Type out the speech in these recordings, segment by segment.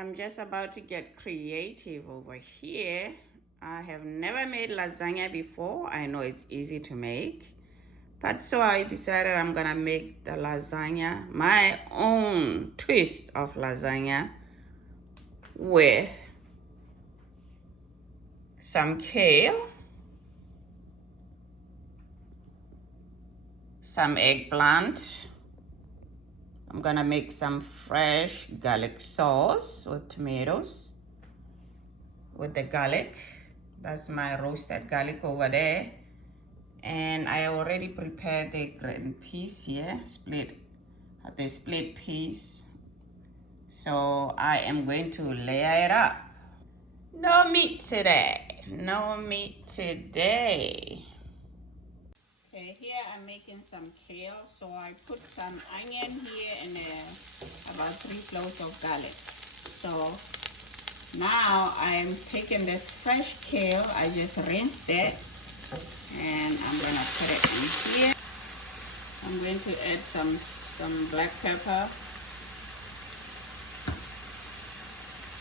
I'm just about to get creative over here. I have never made lasagna before. I know it's easy to make, but so I decided I'm gonna make the lasagna, my own twist of lasagna, with some kale, some eggplant. I'm gonna make some fresh garlic sauce with tomatoes, with the garlic. That's my roasted garlic over there. And I already prepared the green peas here, the split peas. So I am going to layer it up. No meat today, no meat today. Okay, here I'm making some kale, so I put some onion here and about 3 cloves of garlic. So now I'm taking this fresh kale, I just rinsed it, and I'm gonna put it in here. I'm going to add some black pepper,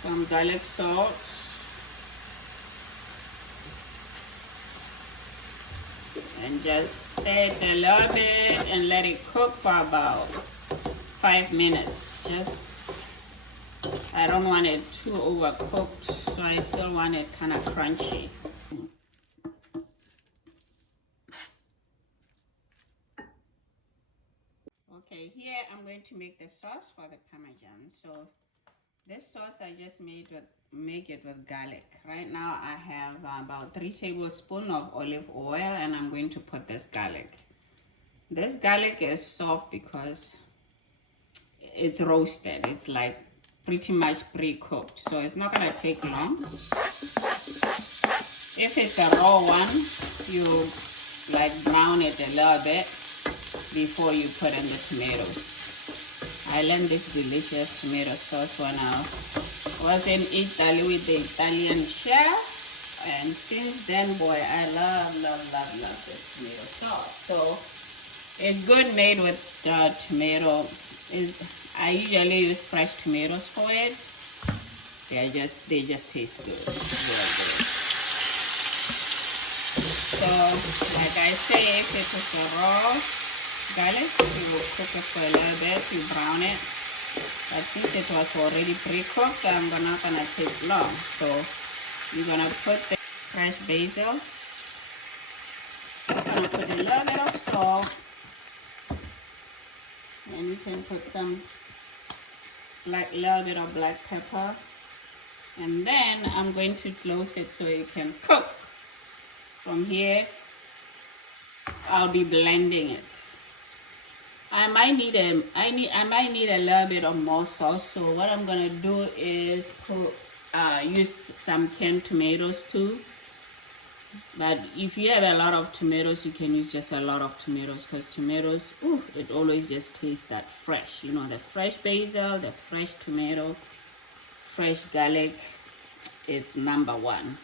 some garlic salt, and just stir it a little bit and let it cook for about 5 minutes. I don't want it too overcooked, so I still want it kind of crunchy. Okay, here I'm going to make the sauce for the Parmesan. So this sauce I just make it with garlic. Right now I have about 3 tablespoons of olive oil, and I'm going to put this garlic. This garlic is soft because it's roasted. It's like pretty much pre-cooked, so it's not gonna take long. If it's a raw one, you like brown it a little bit before you put in the tomatoes. I learned this delicious tomato sauce when I was in Italy with the Italian chef, and since then, boy, I love this tomato sauce. So it's good made with tomato. I usually use fresh tomatoes for it. They just taste good, real good. So, like I say, if it is a raw garlic, you will cook it for a little bit, you brown it. But since it was already pre-cooked, I'm not gonna take long. So you're gonna put the fresh basil. I'm gonna put a little bit of salt, and you can put some little bit of black pepper, and then I'm going to close it so it can cook. From here, I'll be blending it. I might need a little bit of more sauce. So what I'm gonna do is use some canned tomatoes too. But if you have a lot of tomatoes, you can use just a lot of tomatoes, because tomatoes, it always just tastes that fresh. You know, the fresh basil, the fresh tomato, fresh garlic is number one.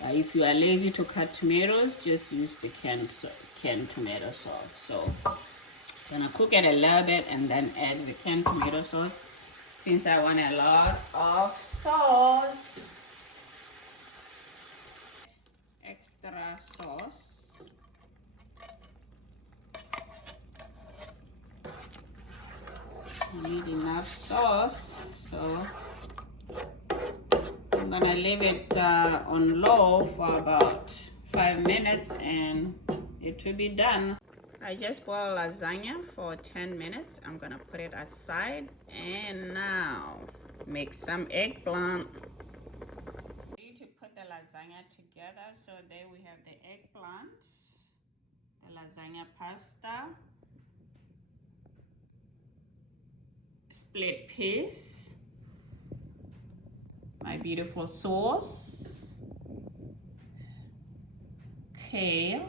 If you are lazy to cut tomatoes, just use the canned tomato sauce. So I'm gonna cook it a little bit and then add the canned tomato sauce, since I want a lot of sauce. Extra sauce. I need enough sauce, so I'm gonna leave it on low for about 5 minutes and it will be done. I just boiled lasagna for 10 minutes. I'm gonna put it aside, and now make some eggplant. To put the lasagna together, so there we have the eggplant, the lasagna pasta, split peas, my beautiful sauce, kale,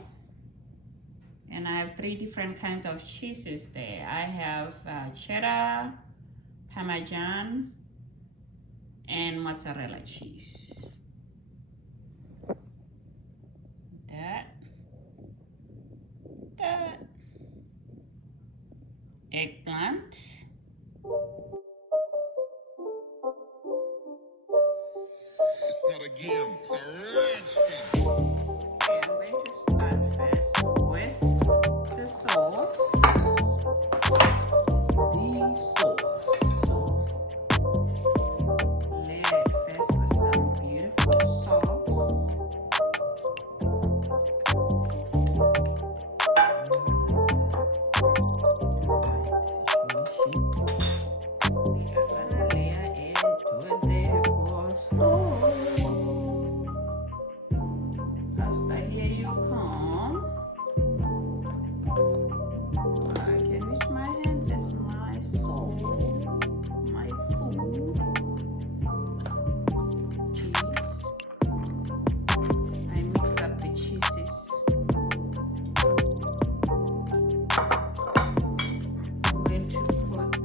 and I have 3 different kinds of cheeses there. I have cheddar, Parmesan, and mozzarella cheese. That eggplant, again. It's a rich thing. Okay, I'm going to start first with the sauce. So layer it first with some beautiful sauce. We are gonna layer it with the coleslaw. Pastor, here you come. I can use my hands as my soul, my food. Cheese. I mixed up the cheeses. I'm going to put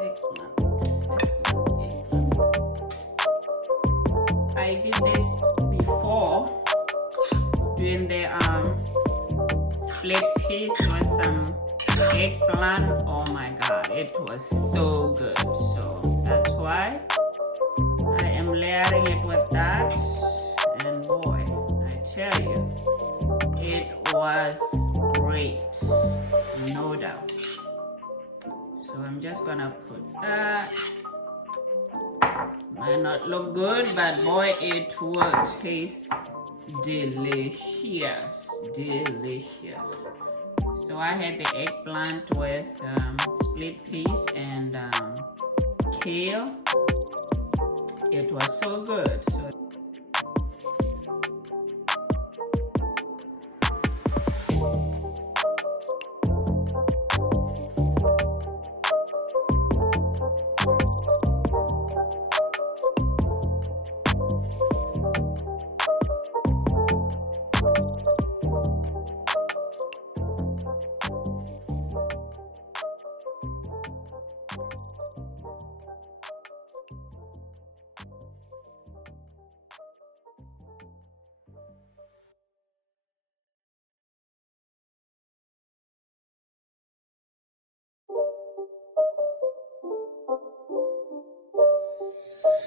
eggplant. I did this before doing the split piece with some eggplant. Oh my god, it was so good. So that's why I am layering it with that. And boy, I tell you, it was great, no doubt. So I'm just gonna put that. Might not look good, but boy, it will taste delicious. So I had the eggplant with split peas and kale. It was so good. So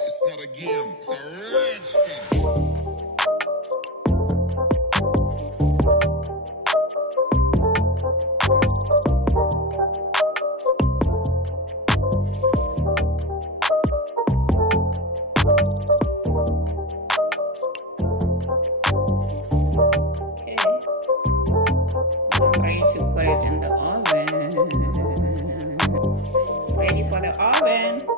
It's not a game. It's a rich thing. okay, I'm ready to put it in the oven. Ready for the oven.